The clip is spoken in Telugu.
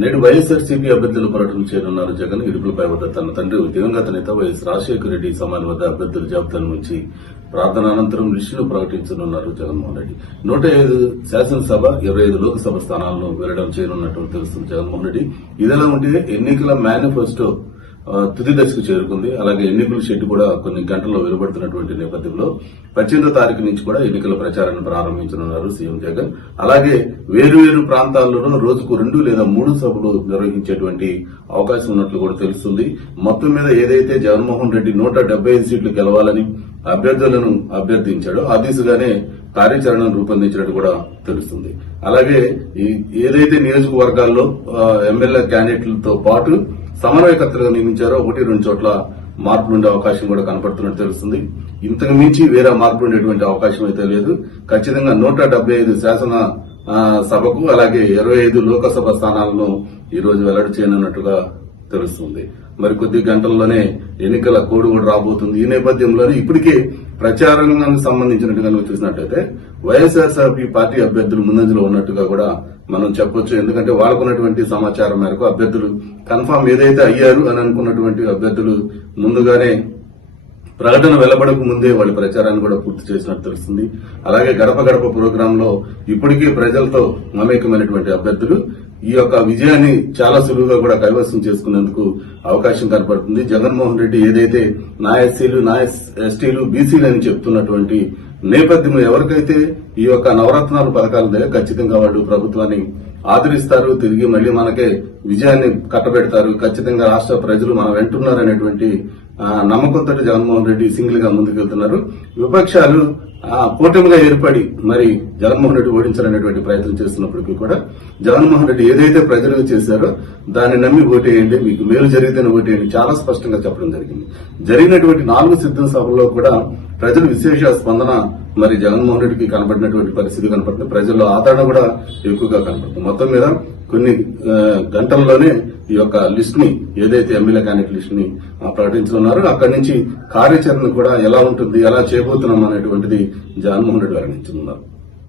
నేడు వైఎస్ఆర్సీపీ అభ్యర్థులు పర్యటన చేయనున్నారు జగన్. ఇడుపులపై వద్ద తన తండ్రి దివంగత నేత వైఎస్ రాజశేఖర రెడ్డి సమాధి వద్ద అభ్యర్థుల జాబితాను నుంచి ప్రార్థన అనంతరం లిస్టును ప్రకటించనున్నారు జగన్మోహన్ రెడ్డి. నూట ఐదు శాసనసభ ఇరవై ఐదు లోక్సభ స్థానాలను వెల్లడం చేయనున్నట్టు తెలుస్తుంది జగన్మోహన్ రెడ్డి. ఇదిలా ఉంటే ఎన్నికల మేనిఫెస్టో తుది దశకు చేరుకుంది. అలాగే ఎన్నికల షెడ్ కూడా కొన్ని గంటల్లో వెలువడుతున్నటువంటి నేపథ్యంలో పద్దెనిమిదో తారీఖు నుంచి కూడా ఎన్నికల ప్రచారాన్ని ప్రారంభించనున్నారు సీఎం జగన్. అలాగే వేరు వేరు ప్రాంతాల్లోనూ రోజుకు రెండు లేదా మూడు సభలు నిర్వహించేటువంటి అవకాశం ఉన్నట్లు కూడా తెలుస్తుంది. మొత్తం మీద ఏదైతే జగన్మోహన్ రెడ్డి నూట డెబ్బై ఐదు సీట్లు గెలవాలని అభ్యర్థులను అభ్యర్థించాడో ఆ దిశగానే కార్యాచరణను రూపొందించినట్టు కూడా తెలుస్తుంది. అలాగే ఈ- ఏదైతే నియోజకవర్గాల్లో ఎమ్మెల్యే క్యాండిడేట్లతో పాటు సమన్వయకర్తలుగా నియమించారో ఒకటి రెండు చోట్ల మార్పులు ఉండే అవకాశం కూడా కనపడుతున్నట్టు తెలుస్తుంది. ఇంతకు మించి వేరే మార్పులు ఉండేటువంటి అవకాశం అయితే లేదు. ఖచ్చితంగా నూట డెబ్బై ఐదు శాసన సభకు అలాగే ఇరవై ఐదు లోకసభ స్థానాలను ఈ రోజు వెల్లడి చేయనున్నట్టుగా తెలుస్తుంది. మరి కొద్ది గంటల్లోనే ఎన్నికల కోడ్ కూడా రాబోతుంది. ఈ నేపథ్యంలోనే ఇప్పటికే ప్రచారానికి సంబంధించినట్టుగా కనుక చూసినట్టయితే వైఎస్ఆర్సీపీ పార్టీ అభ్యర్థులు ముందంజలో ఉన్నట్టుగా కూడా మనం చెప్పొచ్చు. ఎందుకంటే వాళ్ళకున్నటువంటి సమాచారం మేరకు అభ్యర్థులు కన్ఫామ్ ఏదైతే అయ్యారు అని అనుకున్నటువంటి అభ్యర్థులు ముందుగానే ప్రకటన వెలువడక ముందే వాళ్ళ ప్రచారాన్ని కూడా పూర్తి చేసినట్టు తెలుస్తుంది. అలాగే గడప గడప ప్రోగ్రామ్లో ఇప్పటికీ ప్రజలతో మమేకమైనటువంటి అభ్యర్థులు ఈ యొక్క విజయాన్ని చాలా సులువుగా కూడా కైవసం చేసుకునేందుకు అవకాశం కనపడుతుంది. జగన్మోహన్ రెడ్డి ఏదైతే నా ఎస్సీలు నా ఎస్టీలు బీసీలు అని చెప్తున్నటువంటి నేపథ్యంలో ఎవరికైతే ఈ యొక్క నవరత్నాలు పథకాల దగ్గర ఖచ్చితంగా వాళ్ళు ప్రభుత్వాన్ని ఆదరిస్తారు. తిరిగి మళ్ళీ మనకే విజయాన్ని కట్టబెడతారు. ఖచ్చితంగా రాష్ట్ర ప్రజలు మన వెంటున్నారనేటువంటి నమ్మకంతో జగన్మోహన్ రెడ్డి సింగిల్గా ముందుకెళ్తున్నారు. విపక్షాలు ఆ, కూటమిగా ఏర్పడి మరి జగన్మోహన్ రెడ్డి ఓడించాలనేటువంటి ప్రయత్నం చేస్తున్నప్పటికీ కూడా జగన్మోహన్ రెడ్డి ఏదైతే ప్రజలకు చేశారో దాన్ని నమ్మి ఓటేయండి మీకు మేలు జరిగితేనే ఓటేయండి చాలా స్పష్టంగా చెప్పడం జరిగింది. జరిగినటువంటి నాలుగు సిద్ధం సభల్లో కూడా ప్రజలు విశేష స్పందన మరి జగన్మోహన్ రెడ్డికి కనబడినటువంటి పరిస్థితి కనపడుతుంది. ప్రజల్లో ఆదరణ కూడా ఎక్కువగా కనపడుతుంది. మొత్తం మీద కొన్ని గంటల్లోనే ఈ యొక్క లిస్ట్ని ఏదైతే ఎమ్మెల్యే క్యాండిడేట్ లిస్ట్ని ప్రకటించనున్నారో. అక్కడి నుంచి కార్యాచరణ కూడా ఎలా ఉంటుంది ఎలా చేయబోతున్నాం అనేటువంటిది జగన్మోహన్ రెడ్డి వెల్లడించనున్నారు